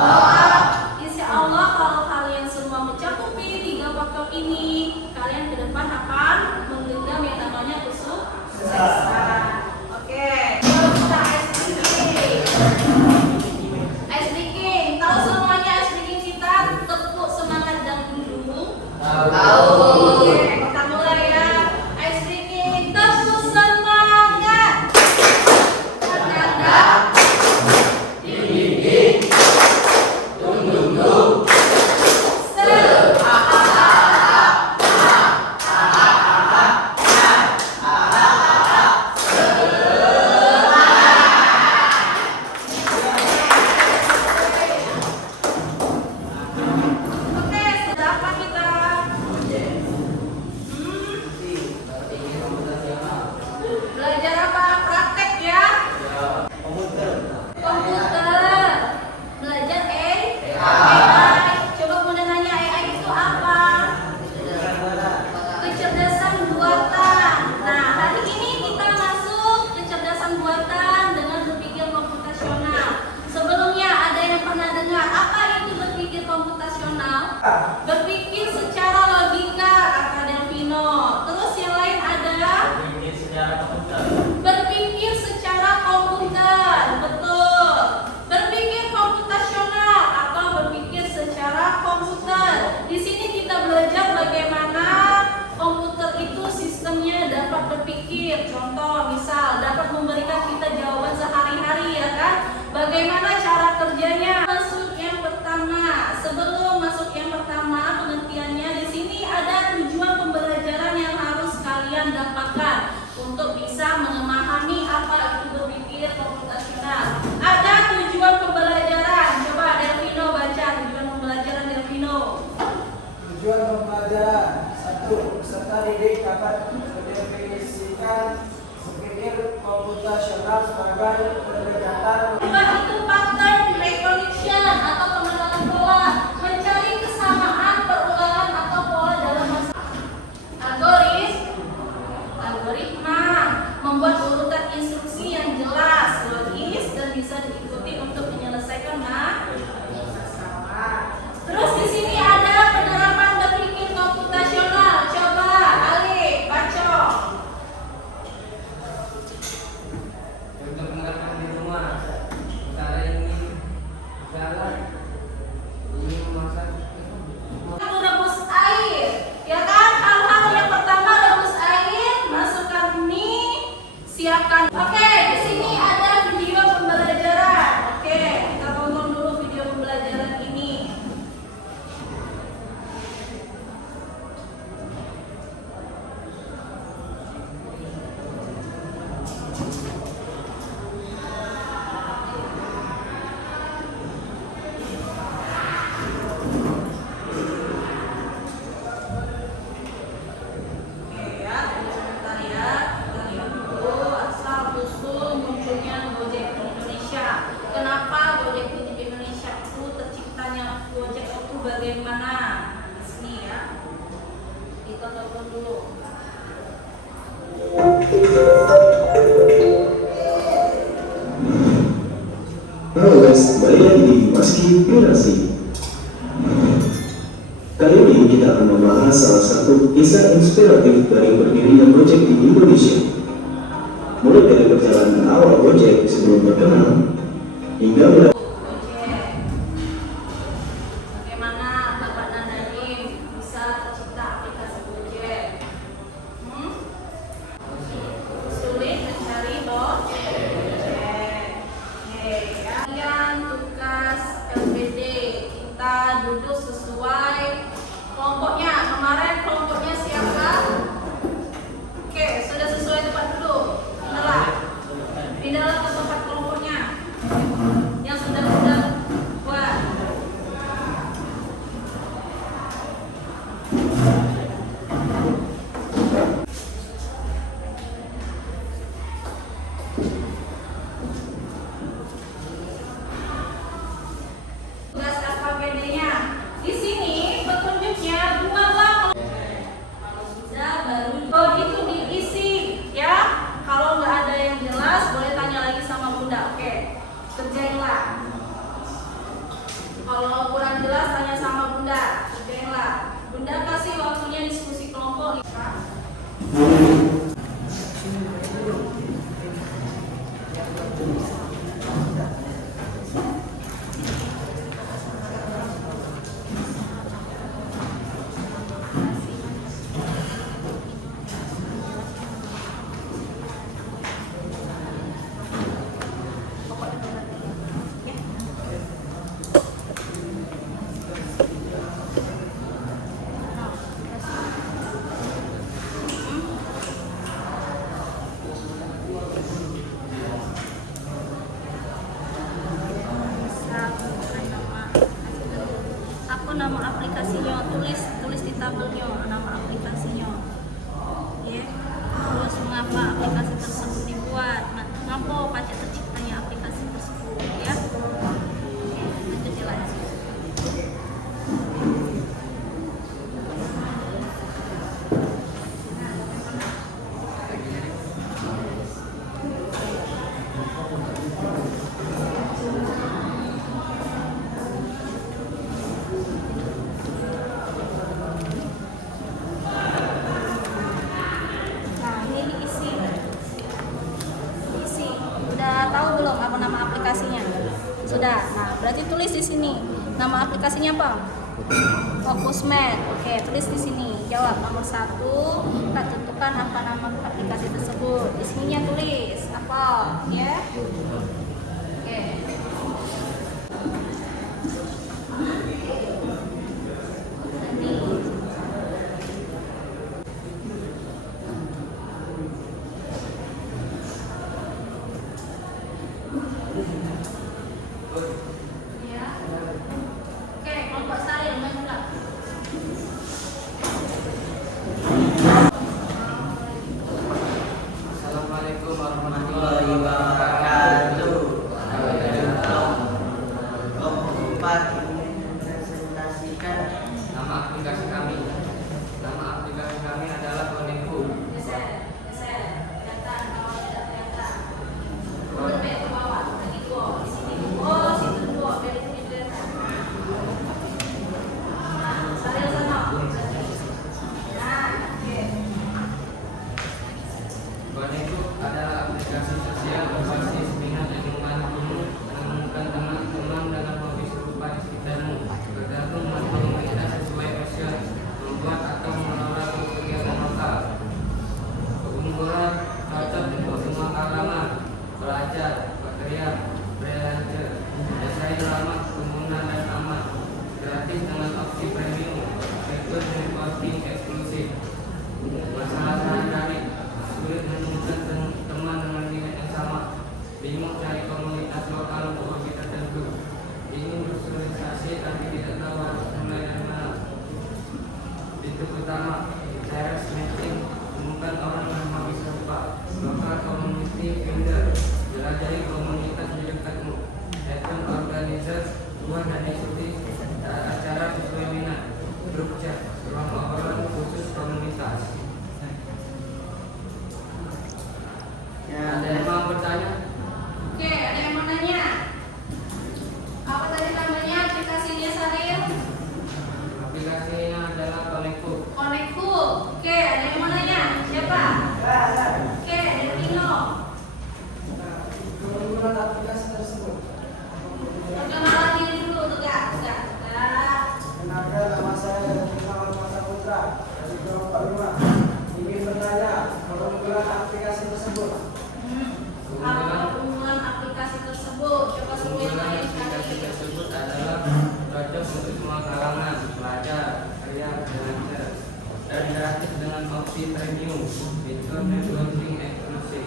Insya Allah kalau kalian semua mencakupi 3 faktor ini, kalian ke depan akan menggenggam yang namanya kesuksesan. Oke, kalau kita ice breaking. Ice breaking, tahu semuanya ice breaking kita? Tepuk semangat dan dulu. Tahu. Oke, kita mulai ya. Ice breaking, tepuk semangat. Mendadak. Dinding. Tung. Belajar apa? Praktek ya? Komputer. Belajar AI. Coba Bunda nanya, AI itu apa? Kecerdasan buatan. Nah, hari ini kita masuk kecerdasan buatan dengan berpikir komputasional. Sebelumnya ada yang pernah dengar apa itu berpikir komputasional? Berpikir secara logika, kata Delvino. Terus yang lain ada? Berpikir secara komputer, betul. Berpikir komputasional atau berpikir secara komputer. Di sini kita belajar bagaimana komputer itu sistemnya dapat berpikir. Contoh, misal dapat memberikan kita jawaban sehari-hari, ya kan? Bagaimana cara kerjanya? Masuk yang pertama. Sebelum masuk yang pertama, pengertiannya di sini ada tujuan pembelajaran yang harus kalian dapatkan untuk bisa memahami apa itu berpikir komputasional. Ada tujuan pembelajaran. Coba Delvino baca tujuan pembelajaran Delvino. Tujuan pembelajaran 1. Peserta didik dapat mendefinisikan berpikir komputasional sebagai pendekatan. Coba itu pattern recognition atau pengenalan pola, mencari kesamaan perulangan atau pola dalam masalah. Algoritma, membuat urutan instruksi yang jelas, logis dan bisa diikuti untuk menyelesaikan masalah. Terus di sini ada penerapan berpikir komputasional. Coba Ali baca. Untuk menerapkan di rumah, misalnya ingin memasak. Rebus air, ya kan? Hal-hal yang pertama rebus air, masukkan mie, siapkan. Oke, di sini ada video pembelajaran. Oke, kita tonton dulu video pembelajaran ini. Oke ya, tunggu sebentar ya. Kita lihat dulu asal usul munculnya Gojek di Indonesia. Kenapa Gojek di Indonesia itu terciptanya Gojek itu bagaimana? Di sini ya. Kita tonton dulu. Halo guys, balik lagi di Paskibinasi. Kali ini kita akan membahas salah satu kisah inspiratif dari berdirinya Gojek di Indonesia. Mulai dari perjalanan awal Gojek sebelum terkenal hingga Gojek. Bagaimana Bapak Nadaim bisa tercipta aplikasi Gojek? Sulit mencari Gojek. Oke, kalian tugas LPD kita duduk sesuai kelompoknya. Kemarin kelompoknya siapa? Oke, sudah sesuai tempat duduk. Pindahlah ke tempat kelompoknya. Yang sudah buat. Tugas LPD-nya. Di sini petunjuknya buatlah kalau sudah baru itu diisi ya. Kalau nggak ada yang jelas boleh tanya lagi sama Bunda. Oke, kerjainlah. Kalau kurang jelas tanya sama Bunda. Lah. Bunda kasih waktunya diskusi kelompok. Nama aplikasinya, tulis di tabelnya nama aplikasinya, ya. Terus mengapa aplikasi tersebut dibuat, mengapa pada terciptanya aplikasi tersebut, ya. Itu jelas. Sudah. Nah, berarti tulis di sini. Nama aplikasinya apa? Fokusmed. Oke, tulis di sini. Jawab nomor 1. Kita tentukan apa nama aplikasi tersebut. Di sininya tulis apa, ya? Oke. Assalamualaikum warahmatullahi wabarakatuh. Keempat, presentasikan Nama aplikasi kami. Nama aplikasi kami adalah Koneko. Koneko adalah aplikasi sosial berbasis minat yang membantumu menemukan teman-teman dengan hobi serupa di sekitarmu. Tergantung membantu kita sesuai passion, membuat atau mengelola kegiatan lokal. Keunggulan cocok untuk semua kalangan, pelajar, pekerja, freelancer. Desain ramah pengguna dan aman, gratis dengan opsi premium, fitur networking eksklusif. Masalah sehari-hari, sulit menemukan teman dengan minat yang sama, bingung cari komunitas lokal untuk hobi tertentu, ingin bersosialisasi tapi tidak tahu harus mulai dari mana. Pintu pertama, direct matching, temukan orang yang hobi serupa, local community builder, jelajahi komunitas di dekatmu, event organizer, buat dan ikuti acara sesuai minat, grup chat, ruang obrolan khusus komunitas. Ada yang mau bertanya? Oke, ada yang mau nanya? Apa tadi namanya aplikasinya, Saril? Aplikasinya adalah Koneko. Koneko. Oke, ada yang mau nanya? Siapa? Oke, Devino. keunggulan aplikasi tersebut. Perkenalan diri dulu, tegak. Kenalkan, nama saya Devino Almasa Putra dari kelompok 5. Ingin bertanya keunggulan aplikasi tersebut. Apa keunggulan aplikasi tersebut? Coba sebutkan Keunggulan yang aplikasi tadi. tersebut adalah cocok untuk semua kalangan, pelajar, pekerja, freelancer, dan gratis dengan opsi premium, fitur networking eksklusif.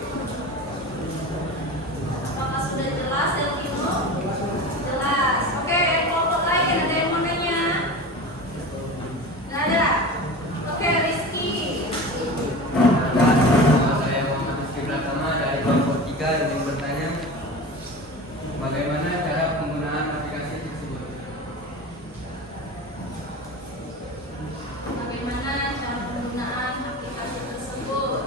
Apakah sudah jelas, Devino? Jelas. Oke, kelompok lain ada yang mau nanya? Nggak ada. Oke, Rizky. Saya Muhammad Rizky Pratama dari kelompok 3 yang bertanya bagaimana cara penggunaan aplikasi tersebut. Bagaimana cara penggunaan aplikasi tersebut?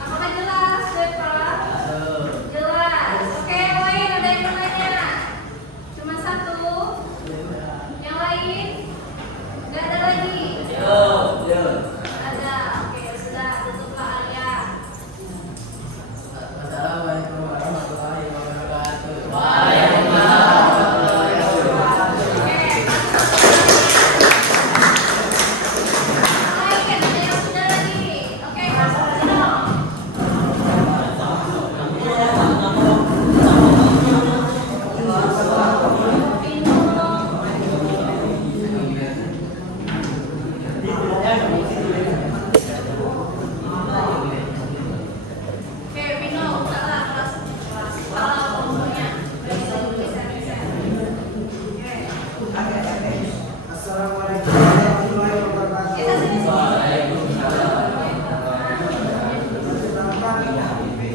Apakah jelas, Deva? Jelas. Oke, yang lain ada yang bertanya? Cuma satu? Yang lain? Nggak ada lagi? Ada. Oke, sudah tutuplah Alia. Assalamualaikum warahmatullahi wabarakatuh. Assalamualaikum warahmatullahi wabarakatuh.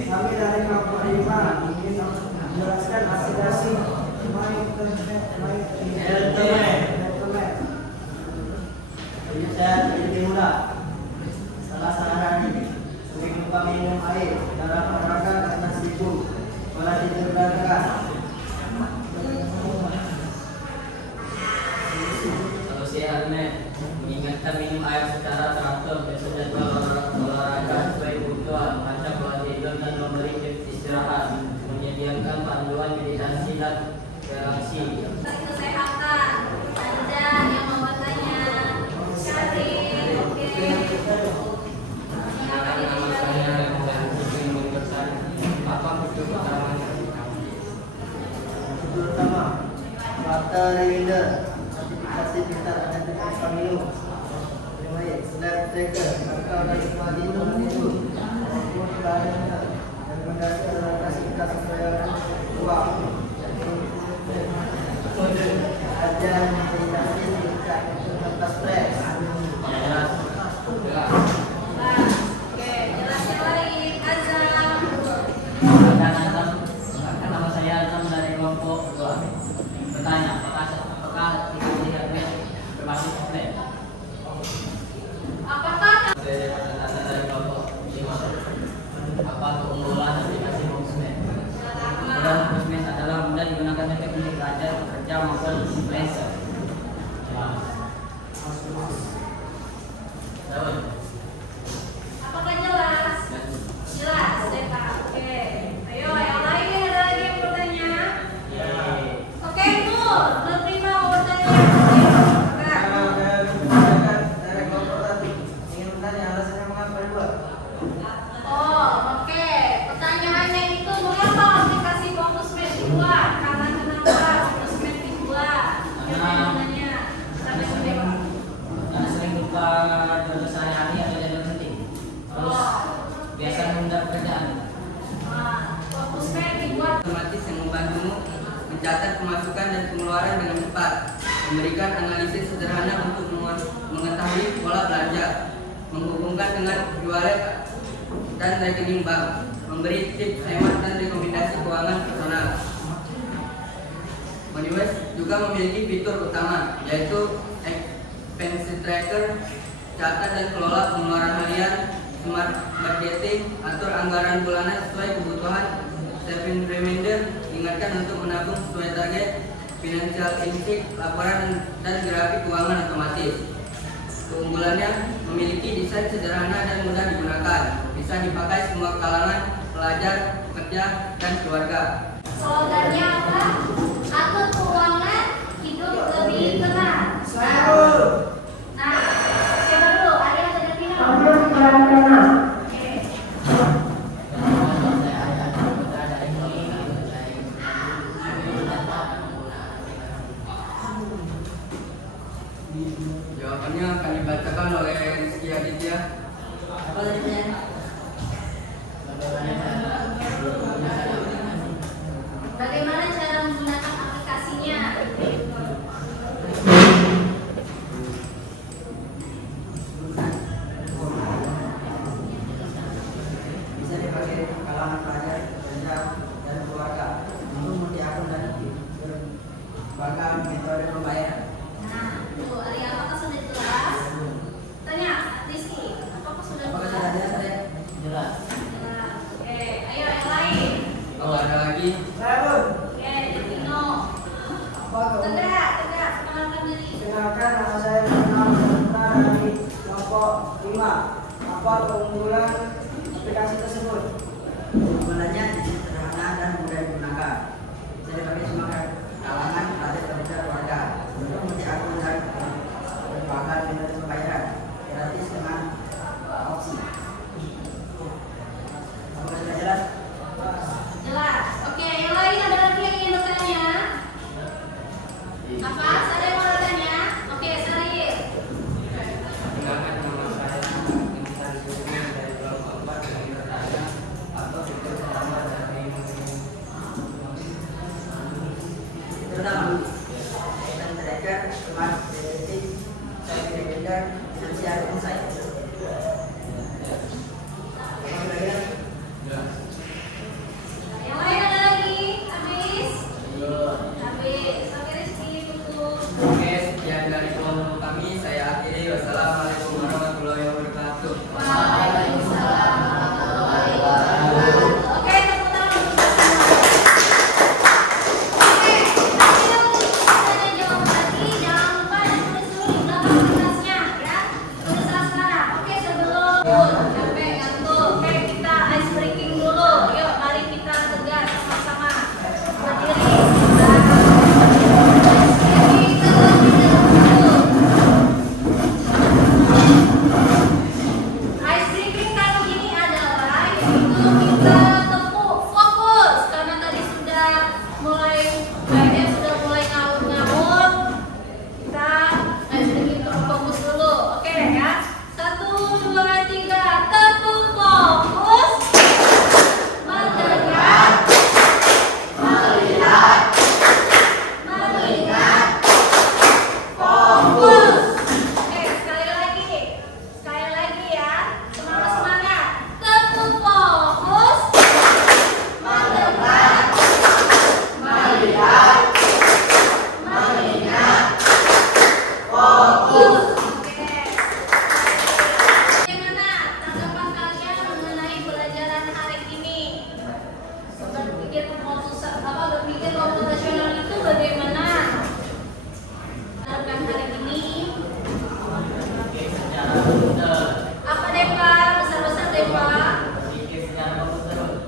Kami dari kelompok 5 ingin menjelaskan aspirasi saya menjadi muda. Salah sehari sering lupa minum air dalam olahraga karena sibuk malah tidur olahraga. Mengingatkan minum air secara teratur, besok jadwal olahraga sesuai kebutuhan, macam pola tidur dan memberi tips istirahat, menyediakan panduan meditasi dan relaksi. Kesehatan. Ada yang mau bertanya? Syarif. Oke. Nama saya dan ingin berpesan apa fitur utamanya? Fitur utama Water Reader, sertifikasi pintar identitas pemilu, Snap Tracker, atau dari pemadinan itu, maupun lainnya, dan mendasar relasi kita sesuai uang. Ajar meditasi tidak tanpa stres. Jelas. Oke, jelas yang lain. Azam. Nama saya Azam dari kelompok 2. Bertanya, apakah tidak berbasis offline? Apakah Saya dari kelompok 5. Apa keunggulan aplikasi Boxman? Keunggulan Boxman adalah mudah digunakan untuk belajar, bekerja maupun influencer. Daun. apakah jelas? Jelas, Deka. Oke. Ayo, yang lain ada lagi yang bertanya? Oke, Nur. Nur Prima mau bertanya. Enggak. Dari kelompok tadi ingin bertanya alasannya mengapa dibuat? Oh, oke. Pertanyaannya itu mengapa aplikasi Fokusmed dibuat? Karena kenapa Fokusmed dibuat? Yang lain bertanya. Sampai sini, Pak. Karena sering lupa jadwal sehari-hari atau jadwal penting. Terus biasa menunda pekerjaan. Nah, Fokusmed dibuat Otomatis yang membantumu mencatat pemasukan dan pengeluaran dengan cepat, memberikan analisis sederhana untuk mengetahui pola belanja, menghubungkan dengan e-wallet dan rekening bank, memberi tips hemat dan rekomendasi keuangan personal. Moneyways juga memiliki fitur utama yaitu expense tracker, catat dan kelola pengeluaran harian, smart budgeting, atur anggaran bulanan sesuai kebutuhan, saving reminder, ingatkan untuk menabung sesuai target, financial insight, laporan dan grafik keuangan otomatis. Keunggulannya memiliki desain sederhana dan mudah digunakan, bisa dipakai semua kalangan, pelajar, pekerja, dan keluarga. slogannya apa? Atur keuangan, hidup lebih tenang. Nah, siapa dulu? Ada yang sudah final? Oke. Jawabannya akan dibacakan oleh Rizky Aditya. Apa tadi? Bagaimana cara menggunakan aplikasinya? Bisa dipakai kalangan pelajar, pekerja, dan keluarga untuk multi akun dan berbagai metode pembayaran. Nah, tuh, Alia, apakah sudah jelas? Tanya, 5. Apa keunggulan aplikasi tersebut? Keunggulannya sederhana dan mudah digunakan. Bisa dipakai semua kalangan, rakyat, pekerja, keluarga. Untuk memiliki akun dan bahkan metode pembayaran gratis dengan opsi. Apakah sudah jelas? Jelas. Oke, yang lain ada lagi yang ingin bertanya? Apa? Ada yang mau bertanya? Oke, Sarif. Perkenalkan, nama saya Insan Sudirman dari kelompok 4 dari Tetangga atau fitur pertama dari Pertama, dan tracker, smart deteksi, calculator, finansial insight. Yang lain ada lagi? Habis? Habis. Oke, Rizky, tutup. Oke, sekian dari kelompok kami. Saya akhiri. Wassalamualaikum warahmatullahi wabarakatuh. Waalaikumsalam warahmatullahi wabarakatuh. Oke, tepuk tangan untuk semua. Oke, nanti kalau ada jawab lagi, jangan lupa ditulis dulu di belakang kertasnya, ya. Tulis sekarang. Oke, sebelum capek ngantuk, oke kita ice breaking dulu. Yuk, mari kita tegas sama-sama. Berdiri. Berdiri terlebih dahulu. Ice breaking kali ini adalah yaitu kita tepuk fokus karena tadi sudah mulai kayaknya sudah mulai ngawur-ngawur. Kita ice breaking tepuk fokus dulu, oke ya? 1, 2, 3, tepuk fokus. Mendengar, melihat, mengingat, fokus. Oke, sekali lagi ya. Semangat. Tepuk fokus. Mendengar, melihat, mengingat, fokus. Oke. Bagaimana tanggapan kalian mengenai pelajaran hari ini? Berpikir komputasional itu bagaimana? Tanggapan hari ini apa deh Pak? Besar-besar deh Pak.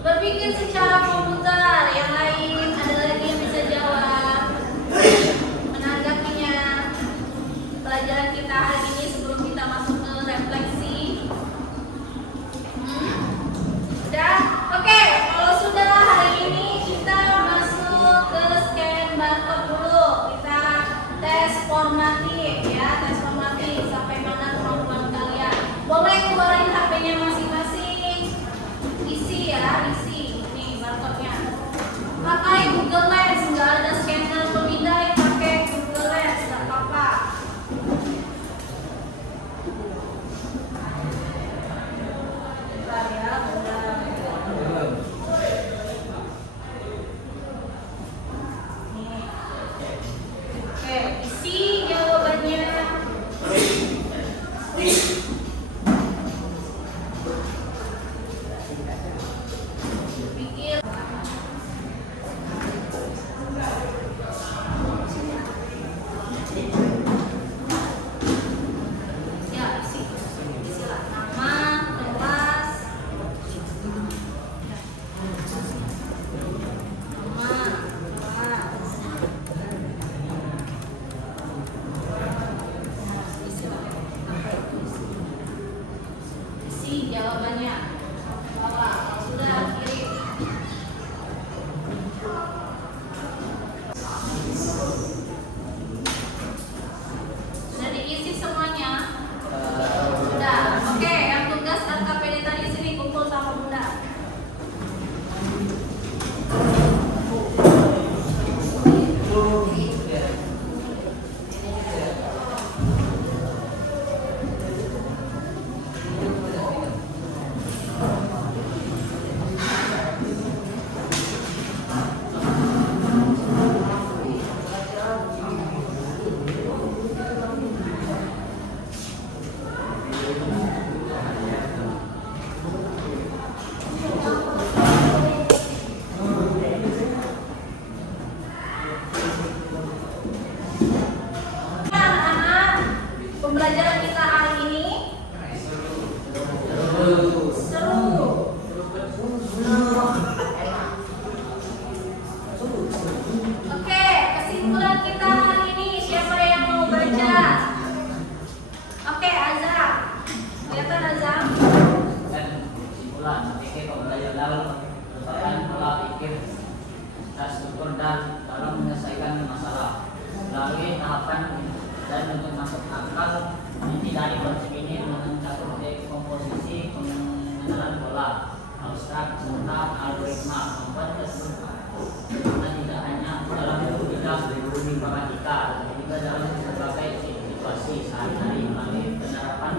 Berpikir secara komputer. Yang lain ada lagi yang bisa jawab menanggapinya pelajaran kita hari ini sebelum kita masuk ke refleksi. Sudah? Oke, kalau sudah hari ini kita masuk ke scan barcode dulu. Kita tes formatif ya, tes formatif sampai mana kemampuan kalian. Boleh keluarin HP-nya masing-masing. Isi ya, isi. Nih barcode-nya. Pakai Google Lens, nggak ada scanner pemindai, pakai Google Lens, nggak apa-apa. Bentar ya, bentar. Nih. Oke, isi jawabannya. Pikir. Ya, isi. Isilah nama, kelas. Nama, kelas. Isi jawabannya. Bapak, sudah kirim. Sudah diisi semuanya? Sudah. Oke, yang tugas KKPD tadi sini kumpul sama Bunda. Pembelajaran kita hari ini Seru. Oke, kesimpulan kita hari ini siapa yang mau baca? Oke, Azam. Kelihatan Azam? Dan kesimpulan pikir pembelajaran merupakan pola pikir terstruktur dan dalam menyelesaikan masalah melalui tahapan dan untuk masuk akal. Inti dari konsep ini mencakup komposisi, pengenalan pola abstrak serta algoritma komponen tersebut, karena tidak hanya dalam bidang informatika, tetapi juga dalam berbagai situasi sehari-hari melalui penerapan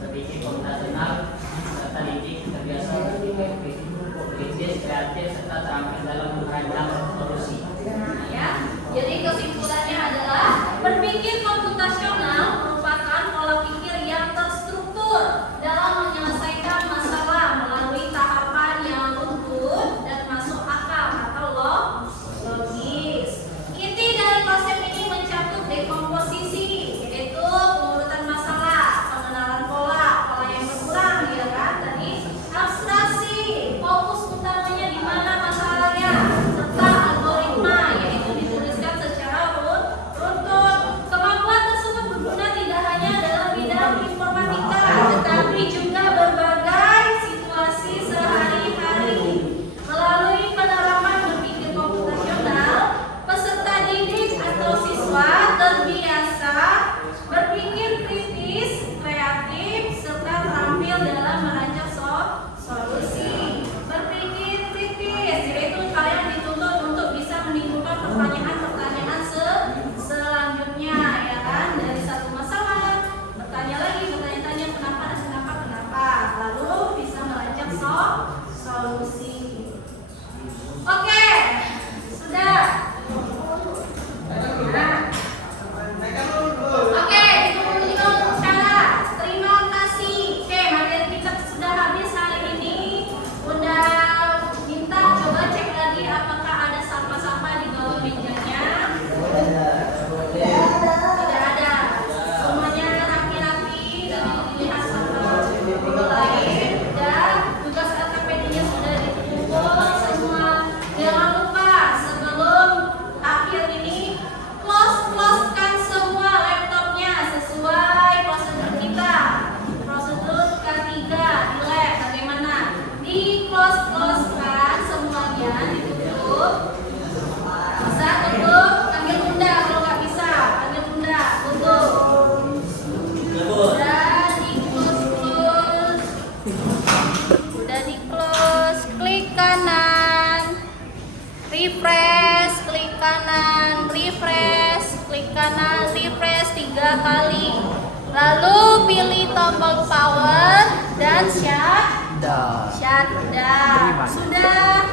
berpikir komputasional serta didik terbiasa berpikir kritis, kreatif serta terampil dalam merancang solusi. Nah, ya. Jadi kesimpulannya adalah berpikir komputasional merupakan pola pikir yang terstruktur dalam menyelesaikan masalah melalui tahapan yang runtun dan masuk akal atau logis. Inti dari konsep ini mencakup dekomposisi, yaitu pengurutan masalah, pengenalan pola yang berulang, ya kan? Tadi abstraksi, fokus utamanya di mana masalahnya, serta algoritma, yaitu dituliskan secara runtun. Kemampuan tersebut berguna tidak hanya dalam bidang informatika, tetapi juga berbagai situasi sehari-hari. Melalui penerapan berpikir komputasional, peserta didik atau siswa terbiasa berpikir kritis, kreatif, serta terampil dalam merancang solusi. Berpikir kritis, yaitu kalian dituntut untuk bisa menimbulkan pertanyaan-pertanyaan selanjutnya, ya kan? Dari satu masalah, bertanya lagi, bertanya-tanya kenapa, lalu bisa merancang solusi. Oke, sudah. Nah. Oke, itu cara. Terima kasih. Oke, materi kita sudah habis hari ini. Udah minta coba cek lagi apakah ada sampah-sampah di bawah mejanya. Tidak ada. Semuanya rapi-rapi dan dilihat sama guru lain. Dan tugas LKPD-nya sudah dikumpul semua. Jangan lupa sebelum akhir ini close-kan semua laptopnya sesuai prosedur kita. Prosedur K3 di lab bagaimana? Di close-kan semuanya, ditutup. Bisa tutup, panggil bunda kalau nggak bisa, panggil bunda, tutup. Udah di close, klik kanan, refresh, klik kanan, refresh, klik kanan, refresh 3 kali. Lalu pilih tombol power dan shut down. Sudah.